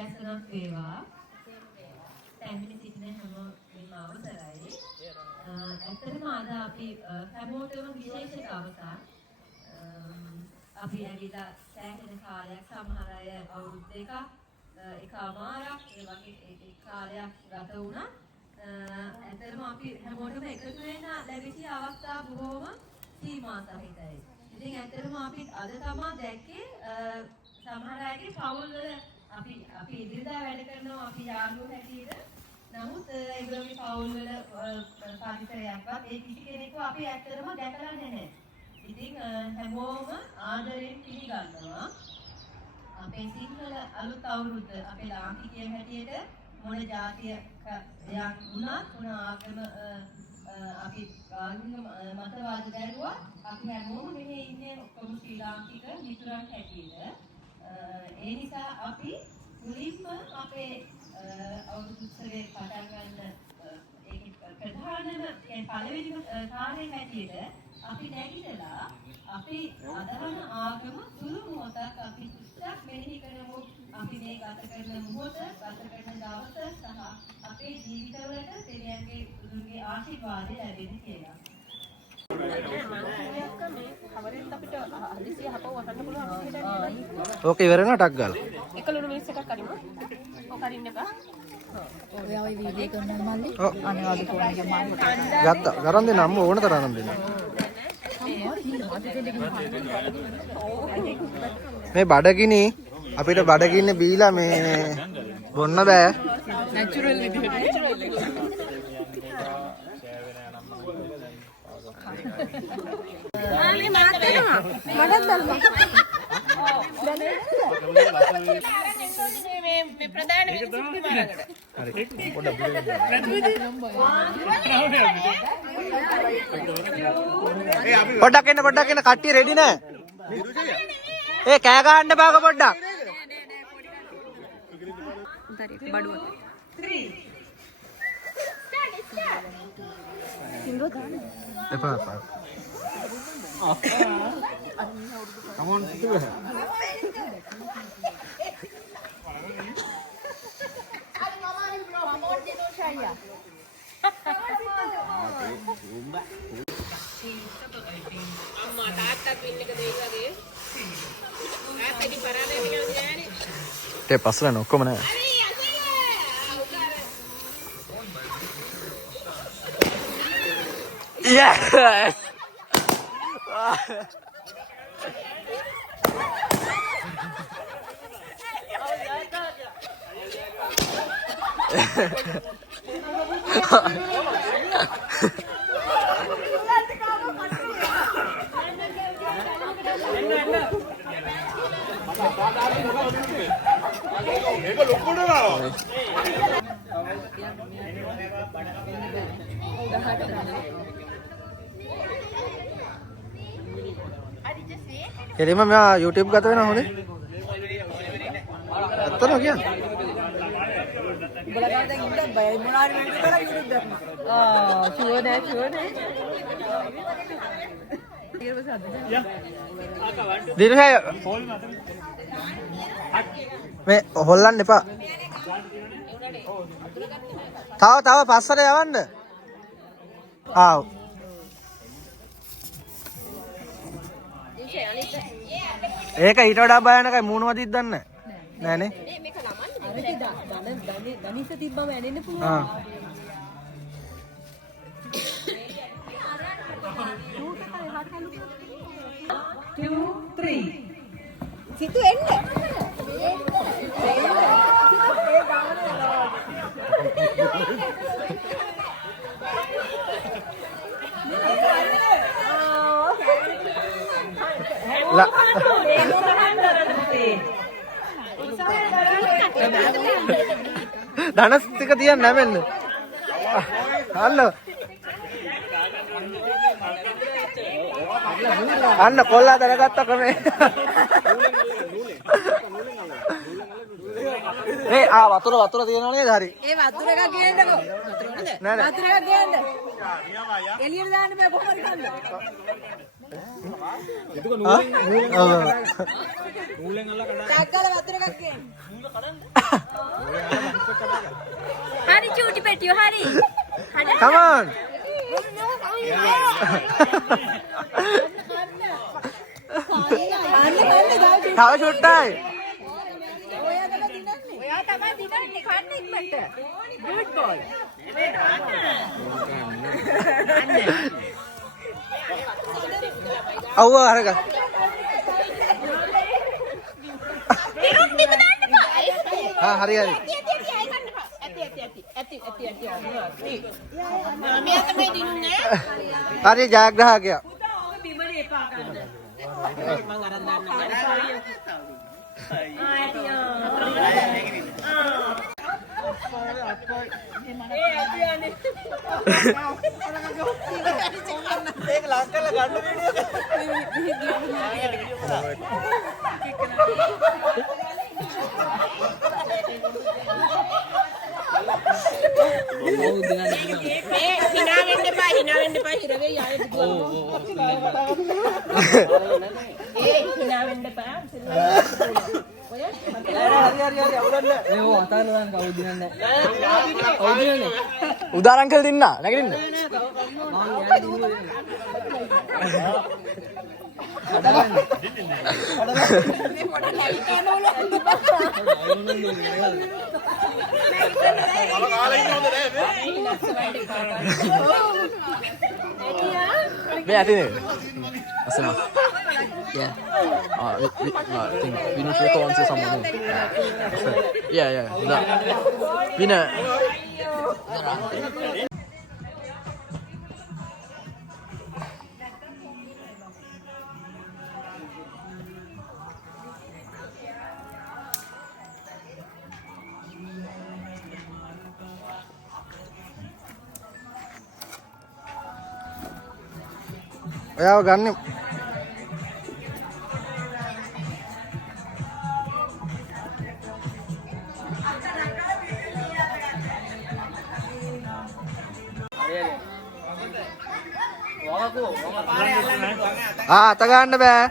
උදෑසනක් වේවා. පැමිණි සිටින හැමෝටම අවසරයි. ඇත්තටම අද අපි හැමෝටම විශේෂ දවසක්. අපි ඇවිල්ලා සෑහෙන කාලයක් සමහර අය අවුරුදු දෙකක් එකමාරක් ඒ වගේ ඒ කාලයක් ගත වුණා. ඇත්තටම අපි හැමෝටම එකතු වෙන්න ලැබිච්ච අවස්ථා බොහොම සීමා සහිතයි. ඉතින් ඇත්තටම අපි අද තමයි දැක්කේ සමහර අයගේ පවුල් වල අපි ඉදිරියට වැඩ කරනවා අපි යාළුවෝ හැටියට. නමුත් ඒගොල්ලෝගේ පවුල් වල පරිසරයක්වත් ඒ කිසි කෙනෙක්ව අපි ඇත්තටම දැකලා නැහැ. ඉතින් හැමෝම ආදරයෙන් පිළිගන්නවා. අපේ සිංහල අලුත් අවුරුද්ද අපේ ලාංකිකයන් හැටියට මොන ජාතියක යම් වුණත් මොන ආගම අපි මතවාද දැරුවා අපි හැමෝම මෙහි ඉන්නේ ඔක්කොම ශ්‍රී ලාංකික මිතුරන් හැටියට. ඒ නිසා අපි මුලින්ම අපේ අවුරුදු උත්සවයේ පටන් ගන්න ඒකේ ප්‍රධානම පළවෙනිම කාර්යය හැටියට අපි නැගිටලා අපි අදහන ආගම සුළු මොහොතක් අපි සුත්තක් මෙනෙහි කරමු. අපි මේ ගත කරන මොහොත ගත කරන දවස සහ අපේ ජීවිතවලට දෙවියන්ගේ බුදුන්ගේ ආශිර්වාදය ලැබෙන්න කියලා. ඕක ඉවර වෙනවා ටක් ගාලා. එකලුණු මිනිස් එකක් අරිමු. ඔක අරින්න එපා. ඔයා ওই වීඩියෝ කරනවා මල්ලි. අනිවාර්ය ෆෝන් එකේ මාර්කට් ගත්තා. ගරන් දෙන්න අම්ම ඕන තරම් දෙන්න. මේ බඩගිනි අපිට බඩගින්නේ බීලා මේ බොන්න බෑ. නැචරල් විදිහට. මල්ලි මාත් වෙනවා. මටත් බලන්න. මේ ප්‍රධාන විදිහට හරි. පොඩ්ඩක් පොඩ්ඩක් එන්න කට්ටිය රෙඩි නෑ. ඒ කෑ ගහන්න බාක පොඩ්ඩක්. බඩුව. 3 එපා එපා. Come on, do it. අම්මා තාත්තත් වින්න එක දෙයි වගේ. තාත්තටි පරාදෙන්න කියන්නේ නෑනේ. ඒ පස්සලන ඔක්කොම නෑ. Yes. කෙලින්ම මෙයා YouTube ගත වෙනවා හොඳේ. ඇත්තම කියන්නේ. උඹලා දැන් ඉන්න බයයි මොනාරි වෙන්න කියලා YouTube දැම්මා. ෂුවර් නෑ. දිනුහේ මේ හොල්ලන්න එපා. තව පස්සට යවන්න. ආව්. ඒක ඊට වඩා භයානකයි මූණවදිත් දන්නේ නෑනේ. මේක ළමන්නේ. අර දනිස තිබ්බම ඇනෙන්න පුළුවන්. ආ. සිතු එන්න. ධනස් ටික තියන්න නැමෙන්න. අන්න කොල්ලා දැනගත්ත ක්‍රමේ. ඒ වතුර තියෙනවා නේද? හරි. ඒ වතුර එකක් ගේන්නකෝ. වතුර නේද? වතුර එකක් ගේන්න. එළියට දාන්න බෑ කොහොමද ගන්න? එතකොට නූලෙන් අල්ල කඩන්න. ටක් ගාලා වතුර එකක් ගේන්න. නූල කඩන්න. Hari cuti petiyo hari. come on තව චුට්ටයි ඔයා තමයි දිනන්නේ කන්න ඉක්මනට. Good boy. අව්ව අරග හා හරි හරි හරි ජයග්‍රාහකයා උදාරංකල් දෙන්න නැගිටින්න මේ ඇතිනේ අසම yeah I think we need to go on to someone yeah winner ඔයාව ගන්න අත ගන්න බෑ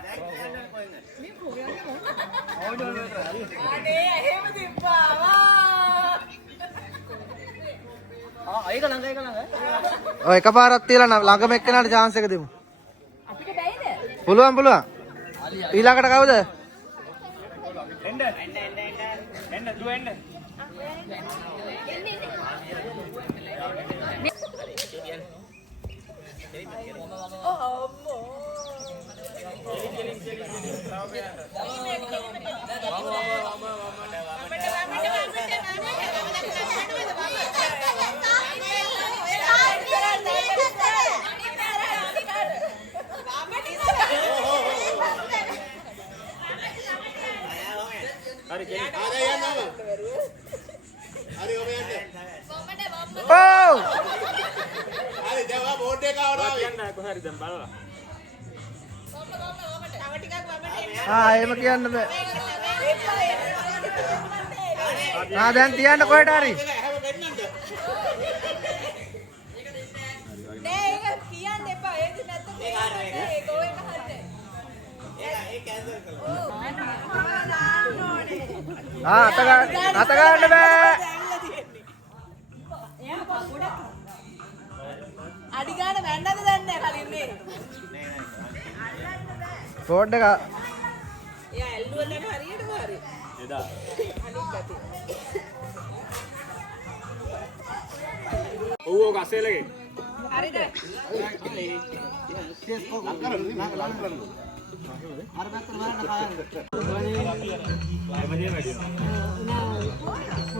ඔය එකපාරක් තියලා ළඟම එක්කෙනාට chance එක දෙමු පුළුවන් ඊළඟට කවුද එන්න දුව එන්න එහෙම කියන්න බෑ. දැන් තියන්න කොහෙට හරි. නෑ ඒක කියන්න එපා. ඒක නැත්තම් ඒක ගෝ එක හරිද? ඒක කැන්සල් කළා. අත ගන්න බෑ. අඩි ගන්න වැන්නද දන්නේ කලින් මේ. බෝඩ් එක එයා ඇල්ලුවල නම් හරියටම හරි. එදා. අනිත් පැත්තේ. ඔව් ගසෙලගේ. හරිද?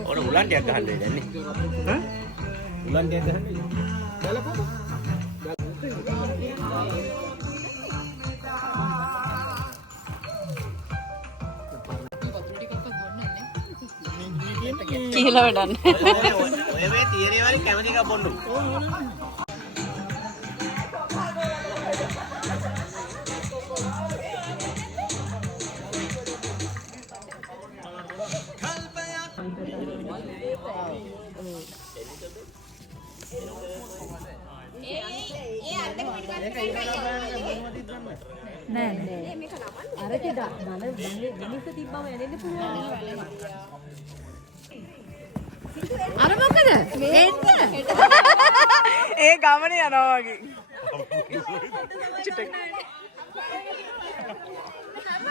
ඔන්න උලන් ටිකක් ගහන්න දෙන්නේ. ඈ? උලන් ටිකක් ගහන්න. බලපො. කියලා වැඩන්න. ඔය මේ තියරේ වල කැමති එකක් බොන්නු. නෑ මේක නමන්නේ. අරක දන මිනිස්සු තිබ්බම එන්නේ පුළුවන්. ඒ ගමන යනවා වගේ.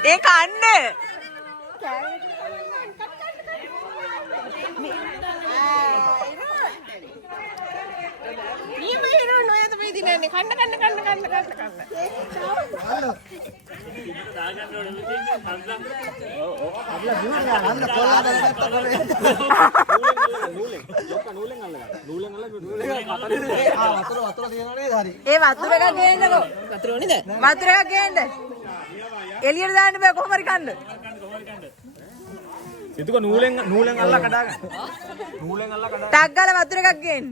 ඒ කන්න. නියම හිරෝ නොයද මේ දිනන්නේ කන්න. ඒ වතුර එකක් ගේන්නකෝ. වතුර ඕනේද? වතුර එකක් ගේන්න. එළියට දාන්න බෑ කොහොම හරි කන්න. සිතුක නූලෙන් අල්ල කඩාගන්න. නූලෙන් අල්ල කඩා. ටක් ගාලා වතුර එකක් ගේන්න.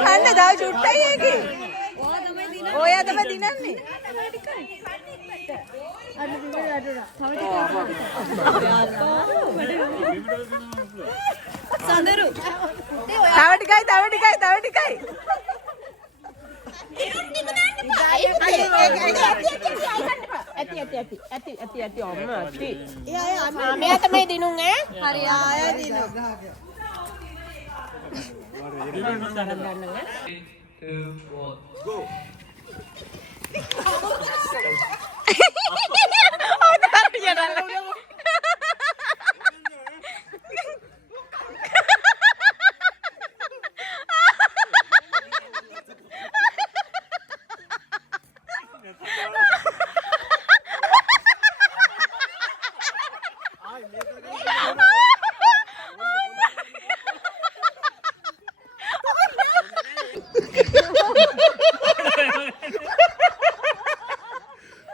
කන්න තව චුට්ටයි ඒකේ. ඔයා තමයි දිනන්නේ. සඳරු. තව ටිකයි. ඇති ඔම්ම ඇති. මෙයා තමයි දිනුන් ඈ. හරි ආය දිනු.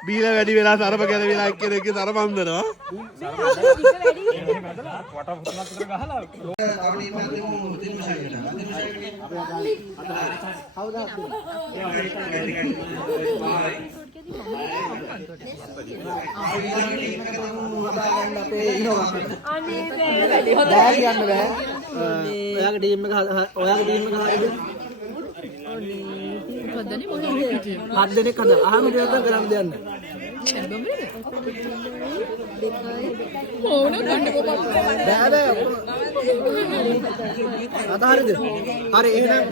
බීලා වැඩි වෙලා සරප ගැල වෙලා එක්කෙනෙක්ගේ සරප අන්දනවා. ඔයාගේ ටීම් එක හරියද? හත් දෙනෙක් හද අහම දෙයක් කරන්න දෙන්න. හරිද? හරි එහෙනම්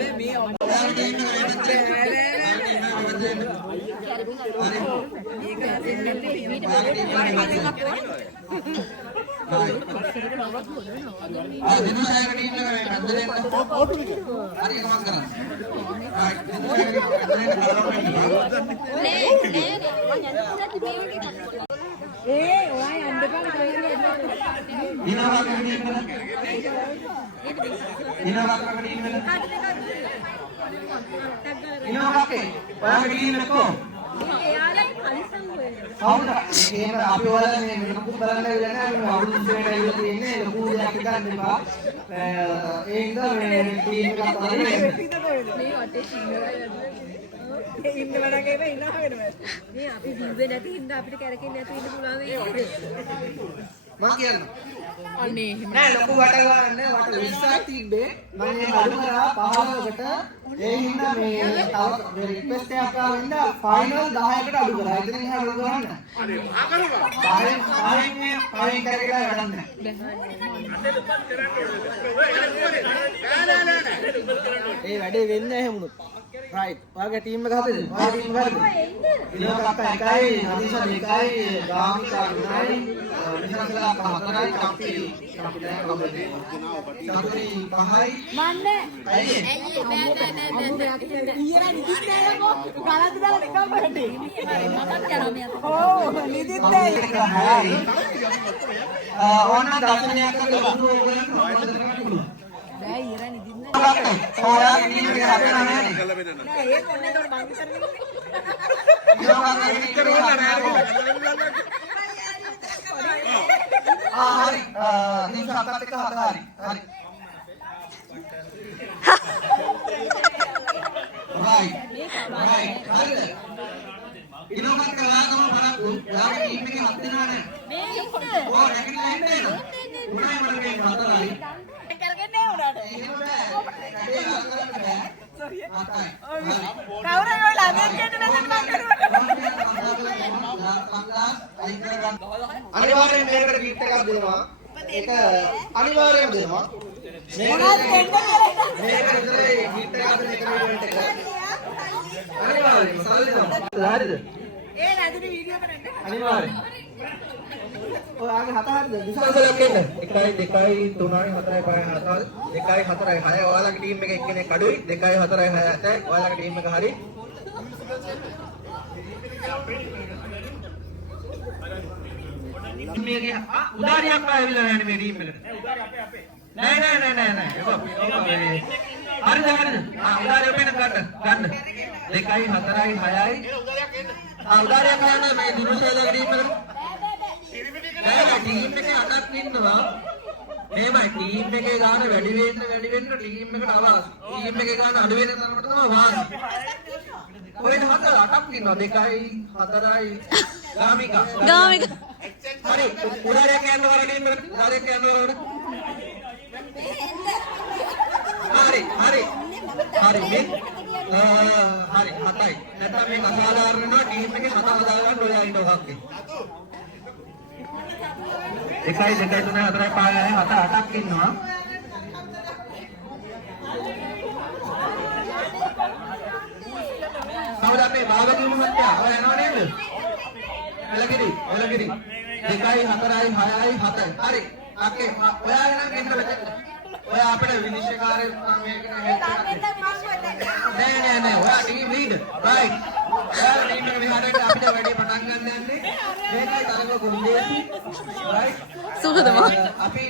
අපි ඔයාලා මේ මොකද කරන්න වෙලා නැහැ මේ අවුරුදු දෙකකට ඇවිල්ලා තියෙන්නේ ලොකු දෙයක් හිතන්න එපා ඒ හින්දා මේ ටීම් එකක් අරගෙන මේ වටේ ඉන්න වැඩ ගේ ඉන්නවගෙන මේ අපි දිව්වේ නැති හින්දා අපිට කැරකෙන්නේ නැති ඉන්න පුළුවන් වෙන්නේ මම කියන්නම් අනේ එහෙම නෑ ලොකු වට ගන්න වට 20ක් තිබ්බේ මම මේ අඩු කරා 15කට ඒ හින්දා මේ තව රික්වෙස්ට් එකක් ආවෙන්න ෆයිනල් 10කට අඩු කරා. ඉතින් එහෙම අඩු කරන්න. හරි. පාවෙන් කරලා වැඩක් නැහැ. ඒ වැඩේ වෙන්නේ නැහැ වුණොත්. රයිට්. ඔයාගේ ටීම් එක හදද? ඔයාගේ ටීම් එක හදද? ඉලෝ කක්කා එකයි, නදීෂා දෙකයි, ගාමිකා 9යි, විශාසලා 4යි, කප්පි දැන් කවුද? සතුරි 5යි. මන්නේ. ඇයි? ඊයර නිදිත් නෑකෝ. ගලත් දාලා නිකන් බහටි. මමත් යනවා මෙයා. ඕ නිදිත් නෑ. ඕන දර්ශනයක් කරලා බෑ ඊයර නිදිත් නෑ. ඔයා ටීම් එක හදලා නැහැ. නෑ ඒක ඔන්නේ උඩ බං කරන්නේ. හරි. දිසාකට එක හරි. right. හරිද? ඉනෝමත් කලාකම බලන්න. යාගේ ටීම් එකේ හත් දෙනා නැහැ. මේ ඉන්න. ඕ නැගිටලා ඉන්නේ නේද? උනායි මට මේ හතරයි. කරගන්නේ උනාට. එහෙම බෑ. අනිවාර්යෙන් මේකට කිට් එකක් දෙනවා. ඒක අනිවාර්යෙන් දෙනවා. මේක විතරේ කිට් එකක් දෙන එක ඉවෙන්ට් එක. අනිවාර්යෙන්ම සල්ලි දෙනවා. හරිද? ඒ නැදින වීඩියෝ කරන්න. අනිවාර්යෙන්. ඔයාගේ හත හරිද? විශ්වාසයක් එන්න. 1 2 3 4 5 6 2 4 6 ඔයාලගේ ටීම් එක එක්කෙනෙක් අඩුයි. 2 4 6 7 ඔයාලගේ ටීම් එක හරි. මේකේ උදාරියක් ආවිලා නැහැ මේ ටීම් එකට. නෑ. ඒක හරිද? උදාරිය වෙන ගන්න. 2 4 6යි. උදාරියක් ගන්න මේ දිනුසේලගේ ටීම් එකට. නෑ ටීම් එකේ අටක් ඉන්නවා. මේමයි ටීම් එකේ ගාන වැඩි වෙන්න ටීම් එකට අවශ්‍ය. ටීම් එකේ ගාන අඩු වෙන තරමට තමයි වාසි. ඔය 8ක් ඉන්නවා. 2යි 4යි ගාමිකා. හරි උදාරියක් යන්න වර ටීම් එකට. උදාරියක් යන්න වර. හරි මේ හරි 7යි. නැත්නම් මේක අසාධාරණ වෙනවා ටීම් එකේ 7 හදා ගන්න ඔය ඉන්නවා හක්කේ. 1 2 3 4 5 6 8ක් ඉන්නවා. කවුද අපේ භාවතුන් මහත්තයා? ඔය යනවා නේද? එලගිරි 2යි 4යි 6යි 7යි. හරි. අක්කේ ඔයාගෙන නම් එන්න බෑ. ඔයා අපිට විනිශ්චයකාරයෙක් නම් මේකට හෙල්ප් නෑ. ඔයා ටීම් ලීඩර්. රයිට්. ඔයා ටීම් එක විහාරයට අපිට වැඩි පටන් ගන්න යන්නේ. මේකයි තරඟ කුරුදේසි. රයිට්. සුහදම. අපි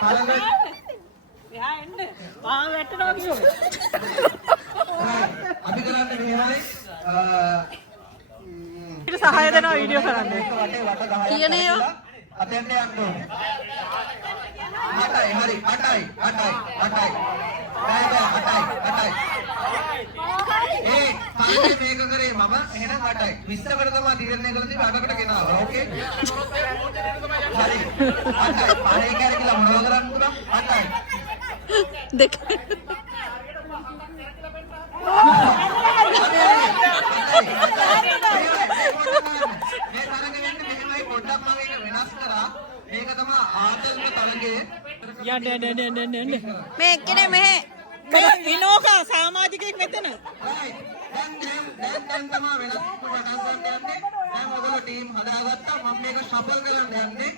තරඟ එහා එන්න. පාව වැටෙනවා කියෝ. අපි කරන්නේ මෙහෙමයි. ඊට සහාය දෙනවා වීඩියෝ කරන්න. කියන ඒවා අතෙන්ට යන්න ඕනේ. 8යි හරි 8යි. බෑ 8යි. ඒ තාන්නේ මේක කරේ මම එහෙනම් 8යි. 20කට තමයි තීරණය කළේ 8කට ගෙනාවා. ඕකේ. හරි 8යි. පාරේ කැරකිලා මොනව කරන්න පුළුවන් 8යි. දෙක. මේ තරඟ වෙන්නේ මෙහෙමයි පොඩ්ඩක් මම ඒක වෙනස් කරා. මේක තමයි ආදල්ම තරඟයේ. යන්න. මේ එක්කනේ මෙහෙ. විනෝකා සමාජිකයෙක් මෙතන. දැන් තමයි වෙනස් පටන් ගන්න යන්නේ. දැන් ඔයගොල්ලෝ ටීම් හදාගත්තා. මම මේක ෂෆල් කරන්න යන්නේ.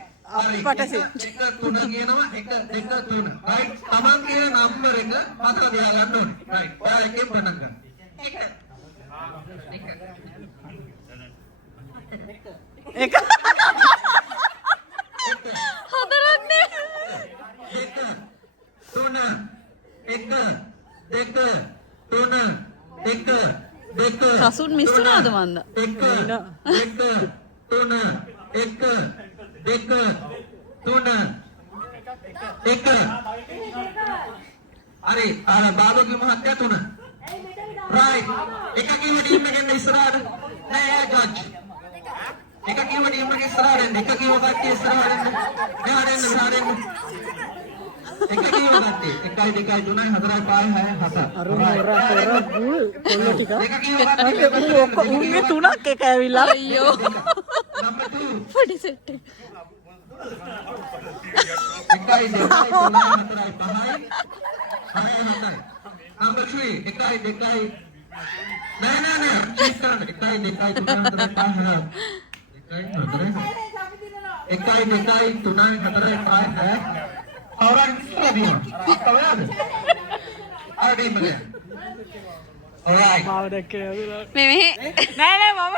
පටසි. 1 3 කියනවා 1 2 3. රයිට්. Taman කියන නම්බර් එක පතර දිහා ගන්න ඕනේ. රයිට්. ඔයා එකෙන් පටන් ගන්න. 1 එක. හදරන්නේ. 2 3 1 2 3 1 2 කසුන් මිස් වුණාද මන්ද? 1 2 3 1 2 3 1 හරි බාබුගේ මහත්තයා 3 රයිට් එක කිව්ව ටීම් එකෙන් ඉස්සරහට නෑ ජජ් එක කිව්ව ටීම් එකේ ඉස්සරහට එන්න එක කිව්ව කට්ටිය ඉස්සරහට එන්න මෙහාට එන්න එක කිව්ව කට්ටිය 1 2 3 4 5 6 7 අර කොල්ල ටික. එක කිව්ව කට්ටිය උන්ගේ තුනක් එක ඇවිල්ලා අයියෝ. නම්බර් 2 පොඩි සෙට් එක. 1 2 3 4 5 Number 3, එකයි දෙකයි නෑ චෙක්කරන්න 1 2 3 4 5 එකයි දෙකයි 3 4 5 අවරන් ඉස්සරදී කවදාද අර ටීම් එක alright මාව දැක්කේ මෙහෙ නෑ මම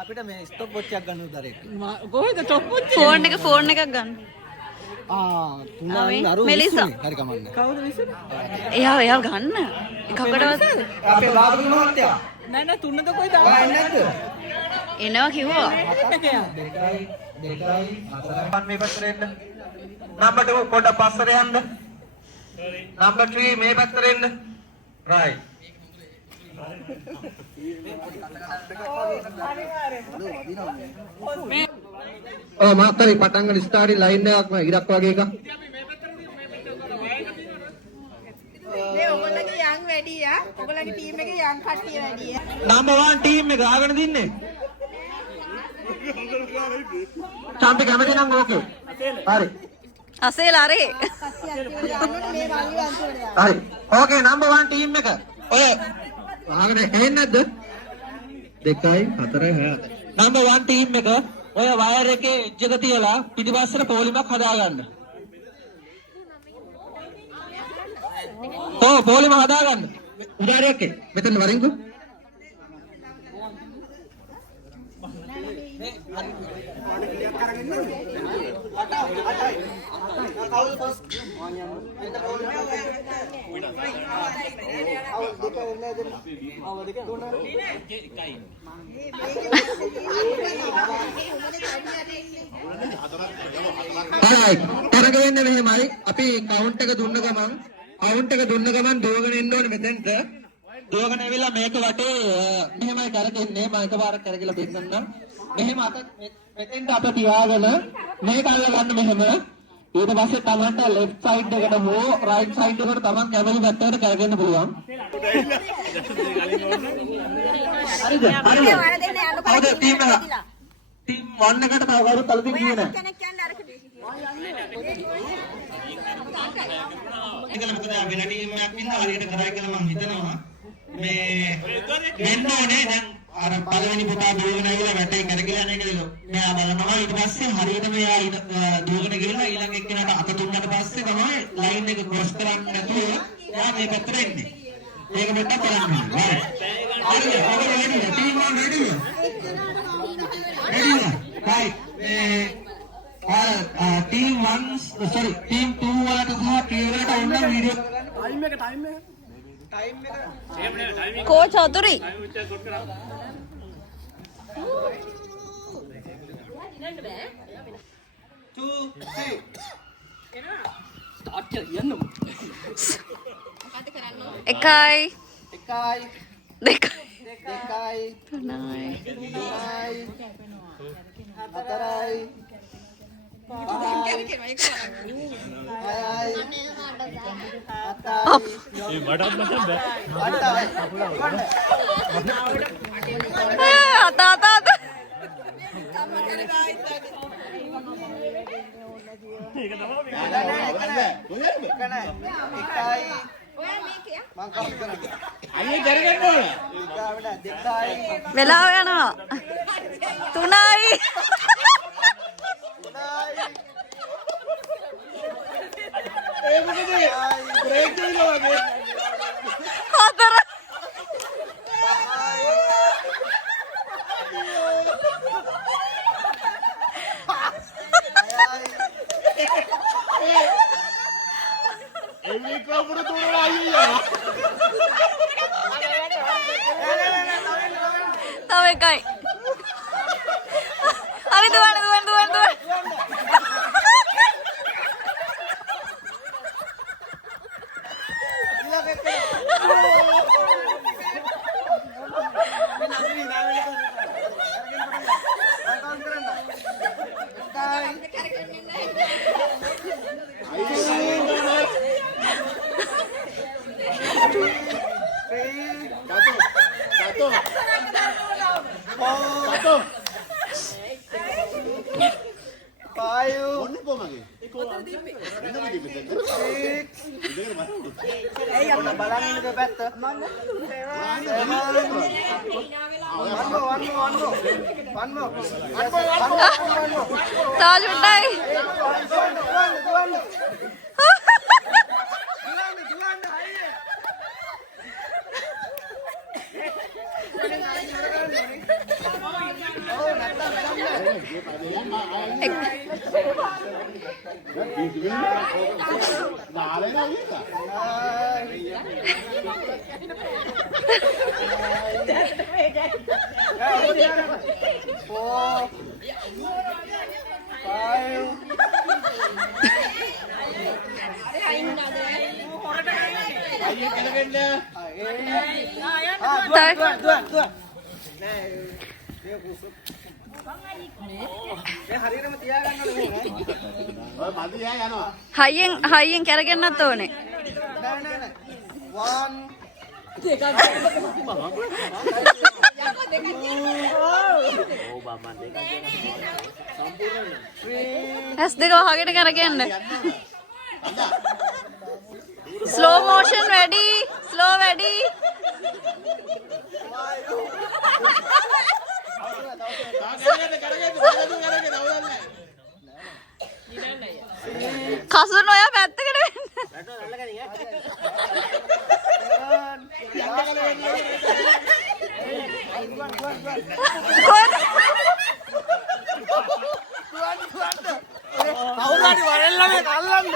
අපිට මේ ස්ටොප් වොච් එකක් ගන්න උදරේ. කොහෙද ටොප් වොච් ෆෝන් එකක් ගන්න. තුනන් අරු මෙලිසා. හරි කමන්නේ. කවුද විසුනේ? එයා ගන්න. එකකටවත් අපේ බාබුගේ මහත්තයා නෑ තුනක කොයිද ඔයා එන්නේ නැද්ද එනවා කිව්වා. දෙකයි 4 මේ පැත්තට එන්න නම්බර් 2 පොඩ්ඩක් පස්සට යන්න නම්බර් 3 මේ පැත්තට එන්න right මාත්‍රි පටන් ගන්න ස්ටාර්ටි ලයින් එකක්ම ඉරක් වගේ එකක් මේ ඔයගොල්ලෝගේ යන් වැඩි වැඩි ආ. ඔයගොල්ලන්ගේ ටීම් එකේ යම් කට්ටිය වැඩි. number 1 ටීම් එක ආගෙන දින්නේ. චම්පි කැමති නම් ඕකේ. හරි. අසේලා රේ. හරි. ඕකේ number 1 ටීම් එක. ඔය ආගෙන එන්නේ නැද්ද? 2 4 6. number 1 ටීම් එක ඔය වයර් එකේ එජ් එක තියලා පිටිපස්සට පොලිමක් හදාගන්න. පොලිම හදාගන්න. උදාරියක් මෙතන වරින්කෝ. තරග වෙන්නේ මෙහෙමයි. අපි කවුන්ට් එක දුන්න ගමන් දුවගෙන එන්න ඕනේ මෙතෙන්ට. දුවගෙන ඇවිල්ලා මේක වටේ මෙහෙමයි කරකෙන්නේ. මම එකපාරක් කරගලා දෙන්නම්. මෙහෙම අත මෙතෙන්ට අත තියාගෙන මේක අල්ල ගන්න මෙහෙම. ඊට පස්සේ තමන්ට ලෙෆ්ට් සයිඩ් එකට හෝ රයිට් සයිඩ් එකට තමන් කැමති පැත්තකට කරගෙන පුළුවන්. හරිද? හරිද? ටීම් 1 එකට තව කවුරුත් අලුතින් ගියේ නැහැ. ඒකල මොකද වෙන ටීම් එකක් ඉන්න හරියට කරයි කියලා මම හිතනවා. මේ වෙන්න ඕනේ දැන් අර පළවෙනි පුතා දුවගෙන ගිහලා වැටේ කරගෙන යන එකද මෙයා බලනවා. ඊට පස්සේ හරියට මෙයා දුවගෙන ගිහලා ඊළඟ එක්කෙනාට අත දුන්නාට පස්සේ තමයි ලයින් එක ක්‍රොස් කරන්නේ නැතුව එයා මේ පැත්තට එන්නේ. මේක මෙතන කරන්නේ. හරිද? ඔබ ready? Team 1 ready? Ready? right. Team 1 sorry team 2 වලට සහ 3 වලට ඔන්න වීඩියෝ ටයිම් එක කෝච් අතුරි. එකයි දෙකයි තුනයි හතරයි වෙලාව යනවා 3යි තව එකයි. හරි දුවන්න. හයියෙන් කරගෙනත් ඕනේ. ඇස් දෙක වහගෙන කරකෙන්න. ස්ලෝ මෝෂන් වැඩි. ස්ලෝ වැඩි. කසුන් ඔයා පැත්තකට වෙන්න. කවුරුහරි වරෙල්ලනේ කල්ලන්න.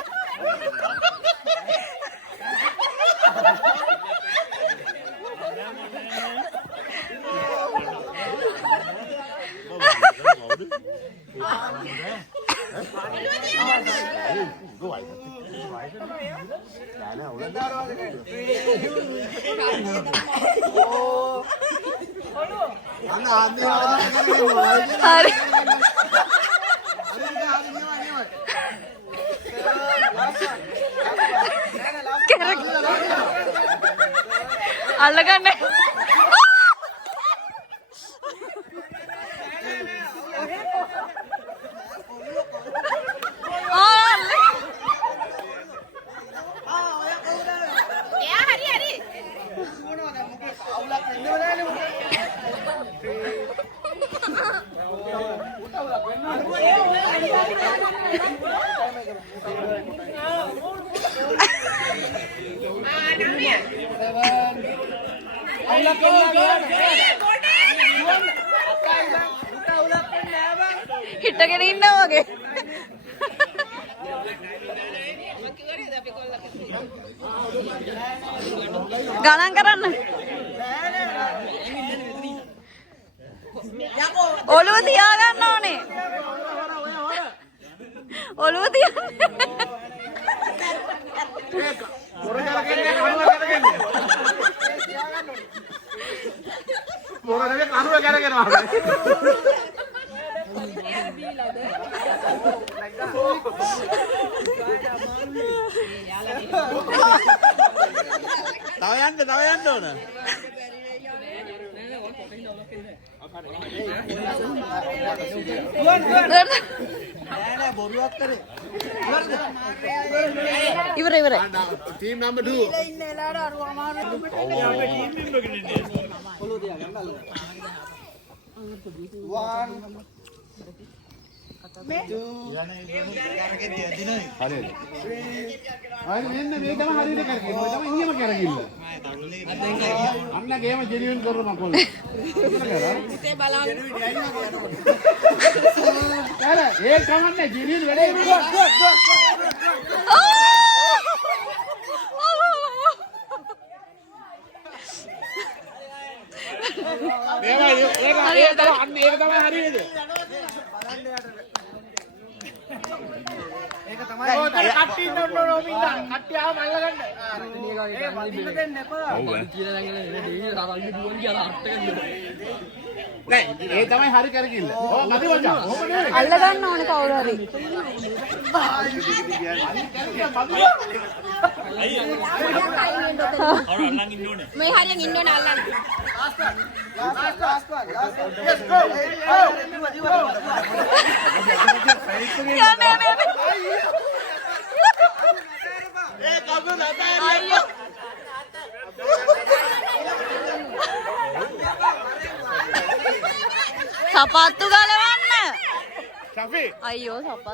හරි. අල්ලගන්න. හිටගෙන ඉන්නවා වගේ. ගණන් කරන්න. ඔළුව තියාගන්න ඕනේ. ඔළුව තියාගන්න. මොරදේ කනුව කරගෙනවා. තව යන්න ඕන. ඉවරයි. Team number 2. අන්න මේ තමයි හරියට කරගෙන. ඔය තමයි ඉංගිම කරගින්න. අන්න ගේම ජෙනියුන් කරන මකොල්. ඉතේ බලන්න. ඒ කමන්නේ ජෙනියුන් වැඩේ. ඒක තමයි හරියද? ඒක තමයි කට්ටිය ඉන්න ඕන නෝමින්ද කට්ටිය ආව මල්ලගන්න. ඒක වදින්න දෙන්න එපා. ඔව් කියලා දැන් රවල්ලි දුවන් කියලා අට්ටක නෑ ඒ තමයි හරි කරගින්න. ඔව් මදි වචා. ඔහොම නෙවෙයි. අල්ල ගන්න ඕනේ කවුරු හරි. මේ හරියෙන් ඉන්න ඕනේ අල්ලන්න. සපත්තු ගලවන්න. ෂෆී අයියෝ සපත්.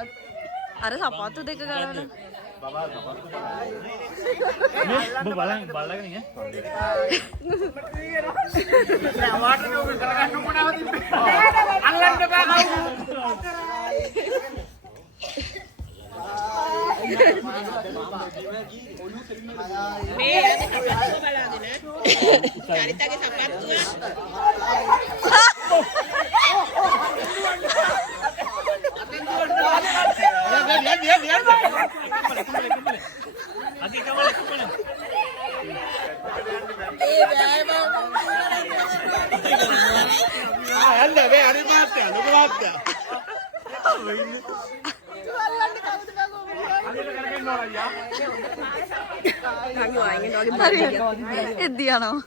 අර සපත්තු දෙක ගලවන්න. බලන්න බලගෙන ඉන්නේ. නෑ වාටර් නෝක කරගන්න මොනවද අල්ලන්න බෑ මේ සපත්තුව බලාගෙන චරිතගේ සපත්තුව එද්දියනවා.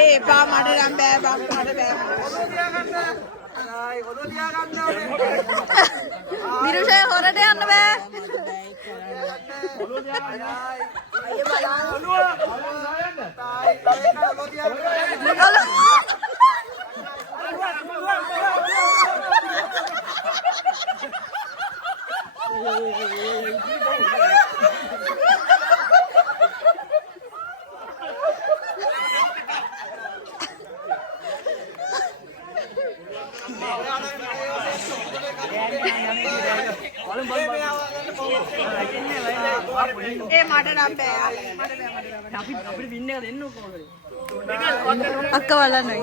ඒ බා මට නම් බෑ බා මට බෑ. නිරුෂය හොරට යන්න බෑ. ඒ මට නම් බෑ. අක්ක බලන්නයි.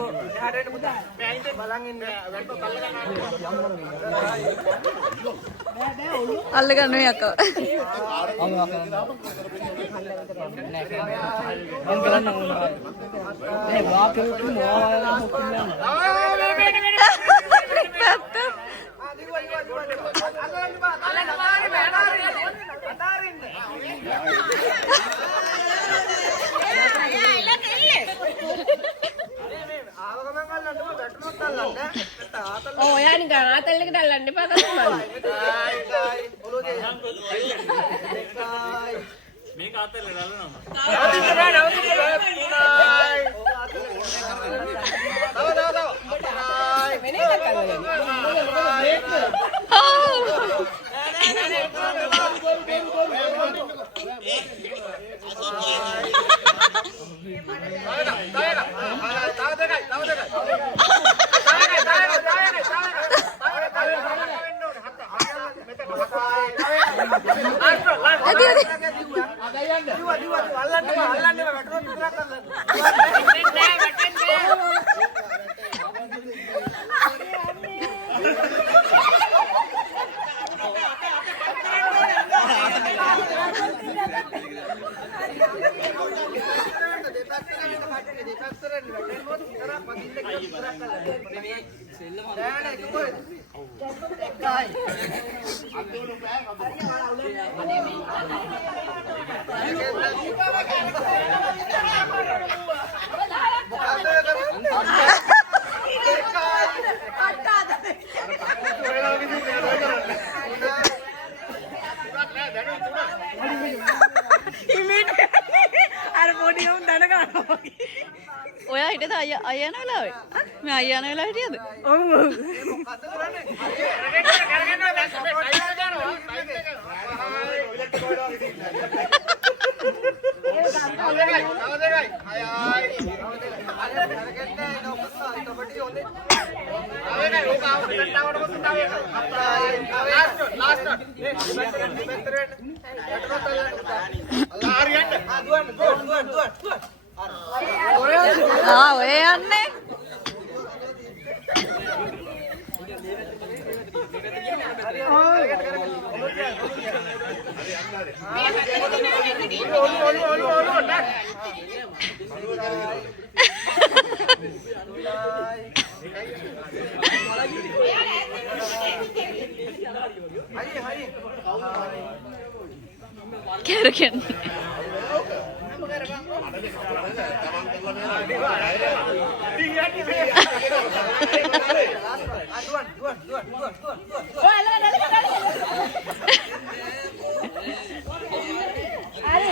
අල්ලගන්න ඔය අක්ක. ඔයා නිකන් ආතල්ලකට අල්ලන්න එපා කතුමල්. මේක අතල්ල දානවා. ඔයා හිටියද අයියා යන වෙලාවේ? මේ අයියා යන වෙලාවේ හිටියද? ඔව් ඔව්. ඔය යන්නේ. Kerken.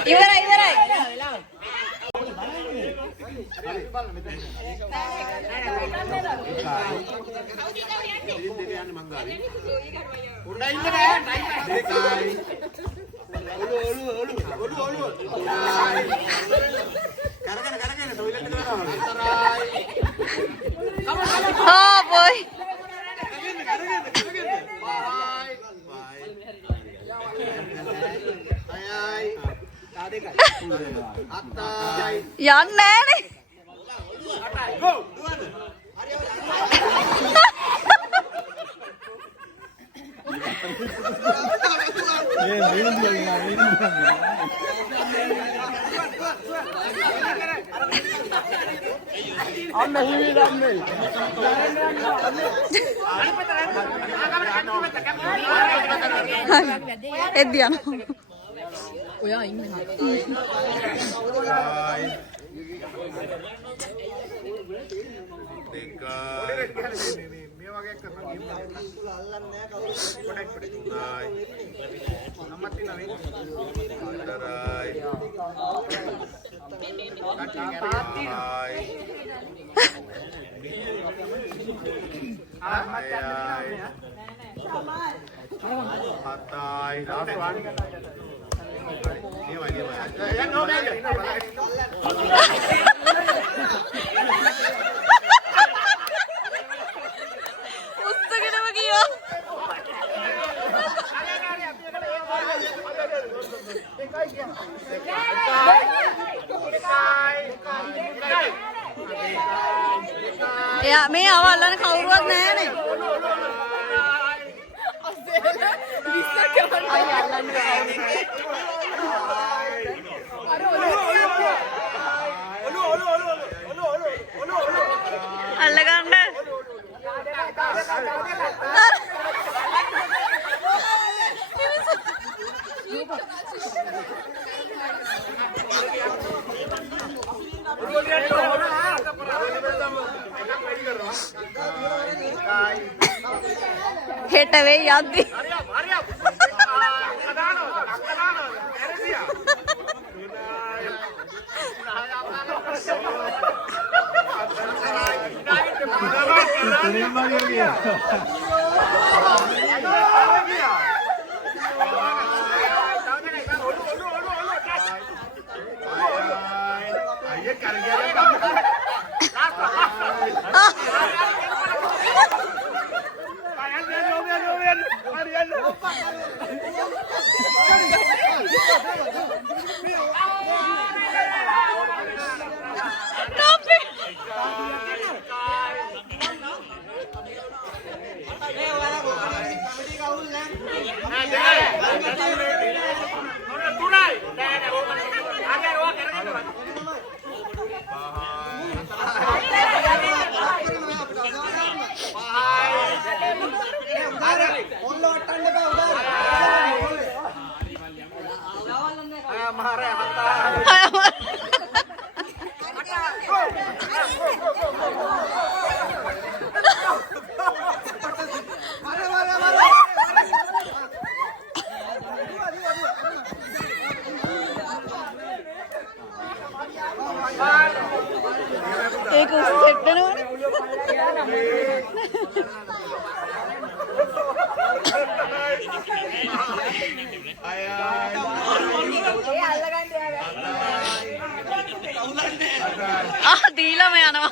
Ibarai. Oh boy. Yan nè. එද්දියන ඔයා ඉන්න. උස්සගෙනම ගියා. එයා මේ අවල්ලන කවුරුවත් නැහැනේ. අල්ලගන්න. හෙට වෙයි යද්දි. ඒක උස්සෙට් වෙනවනේ. දීලම යනවා.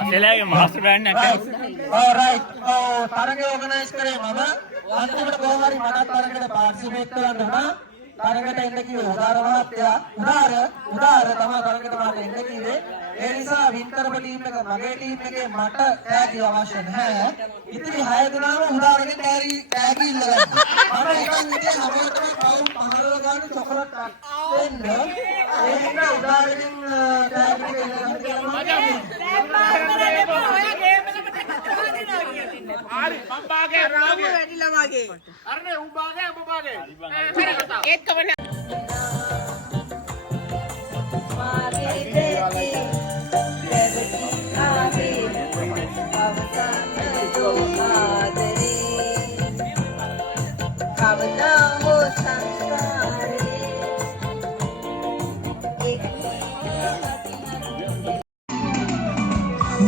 අසලගේ මාස්ටර් ප්ලෑන් එකක් alright තරගය ඕගනයිස් කරේ මම අන්තිමට කොහොම හරි මටත් තරගයට පාර්ටිසිපේට් කරන්න උනා තරඟට එන්න කිව්වේ උදාර මහත්තයා. උදාර තමයි තරඟට මාට එන්න කිව්වේ. ඒ නිසා වින්තරම ටීම් එක මගේ ටීම් එකේ මට තෑගි අවශ්‍ය නැහැ. ඉතින් 6 දෙනාම උදාරගේ තෑගි ඉල්ලගන්න. මම එකක් විදියට හැමෝටම කවුරු 15 ගන්න චොකලට් දෙන්න. ඒ නිසා උදාරගෙන් තෑගි එක ඉල්ලගන්න කියලා මම හරි මම බාගේ රාමු වැඩිලා වගේ. අරනේ උඹ බාගේ ඔබ බාගේ ඒත් කවර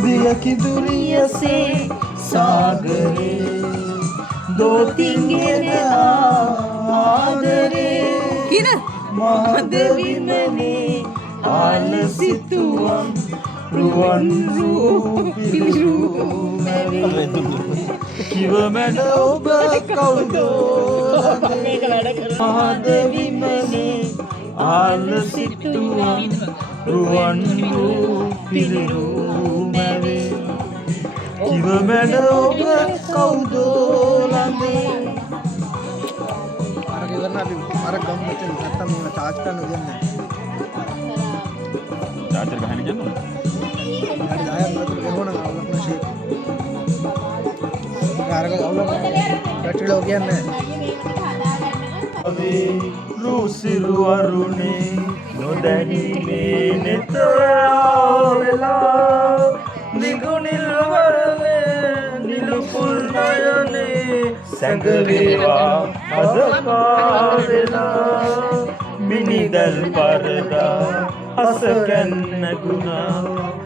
दिल की दुनिया से सागरे दो तीन आदरे महादेवी मने आलसितुवम रुवन रूपिरू किव मन ඔබ කවුද महादेवी मने आलसितुवम रुवन रूपिरू කිව මැඩ ඔබ කවුද ළඟේ අර ගෙවන්න අපි අර ගම් මෙතන නැත්තම් මේව charge කරන්න දෙන්නේ charger ගහන්න කියනවා හරි ආයෙත් මතක ගෙවන්න අවුලක් නැෂේ අරක අවුලක් බැටරි ලෝ කියන්නේ අපි රුසිරු අරුණේ නොදැනි මේ නෙතයා වෙලා නිගුනිල් වරනේ නිලුපුල් නයනේ සැඟවේවා අදකාරෙලා මිනිදල් පරදා අස කැන්න ගුණා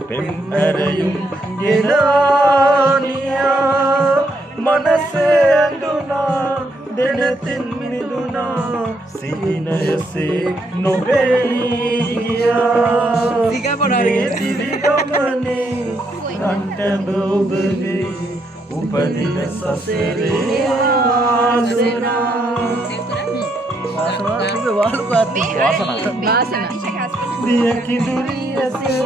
පෙම්පැරයුම් ගෙනානියා මනසේ ඇඳුනා දෙනතින් මිදුනා සිහිනයසේ නොබෙනී ගියා දිවිගමනේ රන්ටැඹ ඔබගේ උපදින සසරේ ආසනා දිය කිඳුරියසේ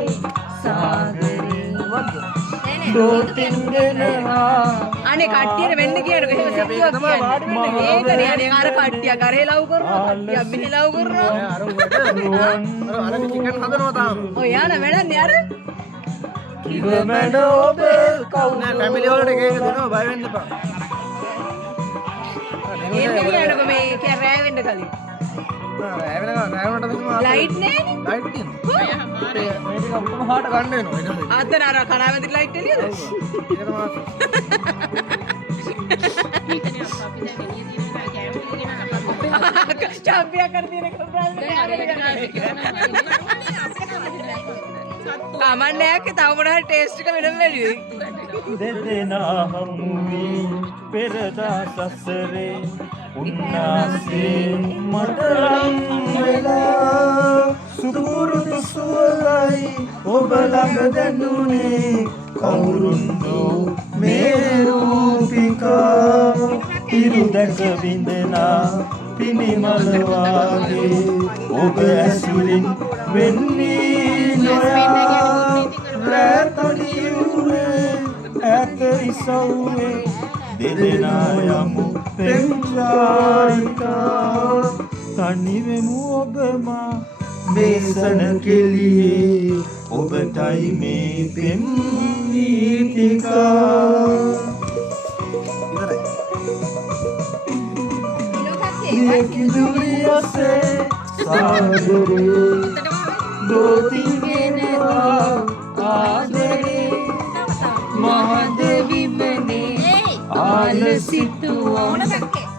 සාගරේ අනේ කට්ටියට වෙන්න කියනකො එහෙම සිද්ධියක් කියන්නේ මේකනේ අනේ අර කට්ටිය කරේ ලව් කරනවා කට්ටිය මෙහි ලව් කරනවා අර චිකන් හදනවා තාම ඔය යන වැඩන්නේ අර කිව මැඩ ඔබ කවුද ෆැමිලි වලට එක එක දෙනවා බය වෙන්න එපා එහෙම කියනකො මේ කිය රෑ වෙන්න කලින් රෑ වෙනකොට ලයිට් නෑනේ ලයිට් තියෙනවා මේ ටික ඔක්කොම හාට ගන්න වෙනවා අතන අර කණාවැදිරි ලයිට් එළියද චම්පියා කර දින කමන්නේ තව මොනවා ටේස්ට් එක වෙනම වැඩි වෙයි දෙදෙනා හමුවී පෙරදා සසරේ උන්නාසේ මට රන් වෙලා සුපුරුදු සුවලයි ඔබ ළඟ දැනුනේ කවුරුන්දෝ මේ රූපිකා ඉරු දැක විඳනා පිනිමල වාගේ ඔබ ඇසුරින් වෙන්නේ නොයා රැතනියුනේ ඇත ඉසව්වේ දෙදෙනා යමු පෙම්චාරිකා තනිවෙමු ඔබමා මේසන කෙලියේ ඔබටයි මේ පෙම් නීතිකා ඉවරයි කිදුරියසේ සාගරේ දෝතිගෙනවා ආදරේ මහදෙවි මනේ ආලසිතුවම්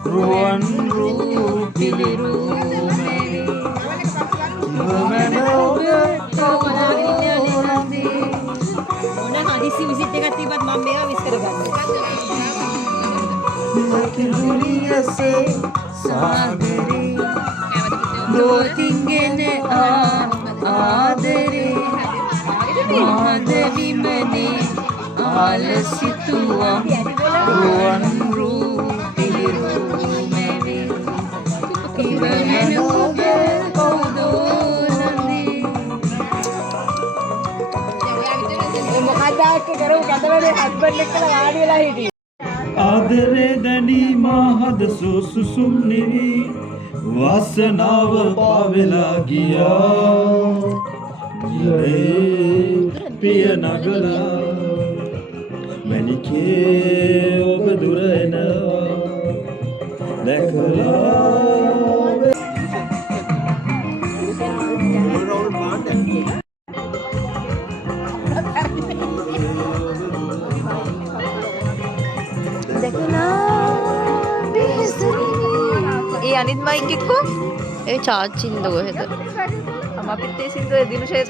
රුවන් රූපිලිරු හදිසි විසිට් එකක් තිබ්බත් මම මේවා විස්තර කරනවා. කිදුරියසේ සාගරේ දෝතිගෙන ආදරේ මහදෙවි මනේ ආලසිතුවම් රුවන් රූපිලිරු මනේ කිවමනෝ අදවලේ හස්බන්ඩ් එක්කලා වාඩි වෙලා හිටියේ. ආදරේ දැනීම හද සුසුම් නිවි වාසනාව පාවෙලා ගියා පිය නගලා මැණිකේ ඔබ දුර එනවා දැකලා ඒ අනිත් මයික් එක්ක ඒ චාර්ජ් ඉන්නකො හෙද අපිත් ඒ සින්දුවේ දිනුෂේත